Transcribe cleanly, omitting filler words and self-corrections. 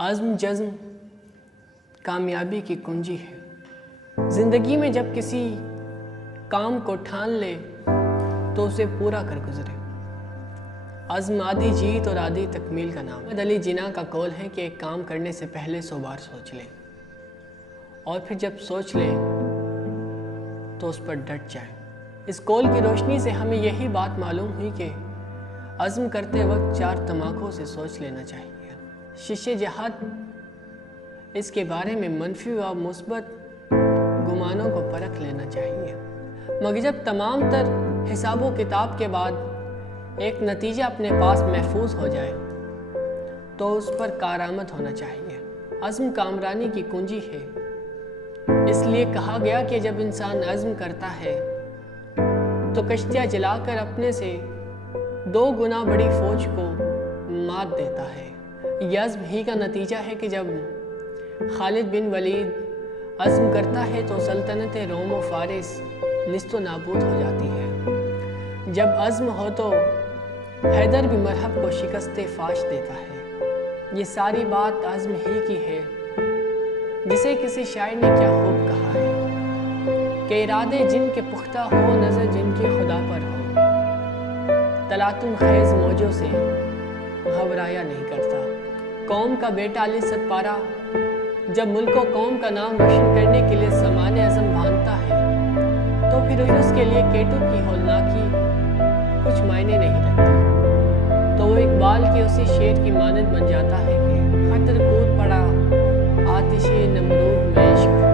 عزم جزم کامیابی کی کنجی ہے۔ زندگی میں جب کسی کام کو ٹھان لے تو اسے پورا کر گزرے۔ عزم آدھی جیت اور آدھی تکمیل کا نام ہے۔ محمد علی جناح کا قول ہے کہ ایک کام کرنے سے پہلے 100 بار سوچ لیں، اور پھر جب سوچ لیں تو اس پر ڈٹ جائیں۔ اس قول کی روشنی سے ہمیں یہی بات معلوم ہوئی کہ عزم کرتے وقت 4 طماخوں سے سوچ لینا چاہیے۔ شیشے جہاد اس کے بارے میں منفی و مثبت گمانوں کو پرکھ لینا چاہیے، مگر جب تمام تر حساب و کتاب کے بعد ایک نتیجہ اپنے پاس محفوظ ہو جائے تو اس پر کارآمد ہونا چاہیے۔ عزم کامرانی کی کنجی ہے، اس لیے کہا گیا کہ جب انسان عزم کرتا ہے تو کشتیاں جلا کر اپنے سے 2 گنا بڑی فوج کو مات دیتا ہے۔ یہ عزم ہی کا نتیجہ ہے کہ جب خالد بن ولید عزم کرتا ہے تو سلطنت روم و فارس نیست و نابود ہو جاتی ہے۔ جب عزم ہو تو حیدر بھی مرہب کو شکست فاش دیتا ہے۔ یہ ساری بات عزم ہی کی ہے، جسے کسی شاعر نے کیا خوب کہا ہے کہ ارادے جن کے پختہ ہو، نظر جن کی خدا پر ہو، تلاطم خیز موجوں سے گھبرایا نہیں کرتا۔ قوم کا بیٹا علی ستپارہ جب ملک و قوم کا نام روشن کرنے کے لیے سامان عزم باندھتا ہے تو پھر اس کے لیے کیٹو کی ہولناکی کچھ معنی نہیں رکھتی، تو وہ اقبال کے اسی شعر کی مانند بن جاتا ہے کہ خطر کود پڑا آتش نمرود میں عشق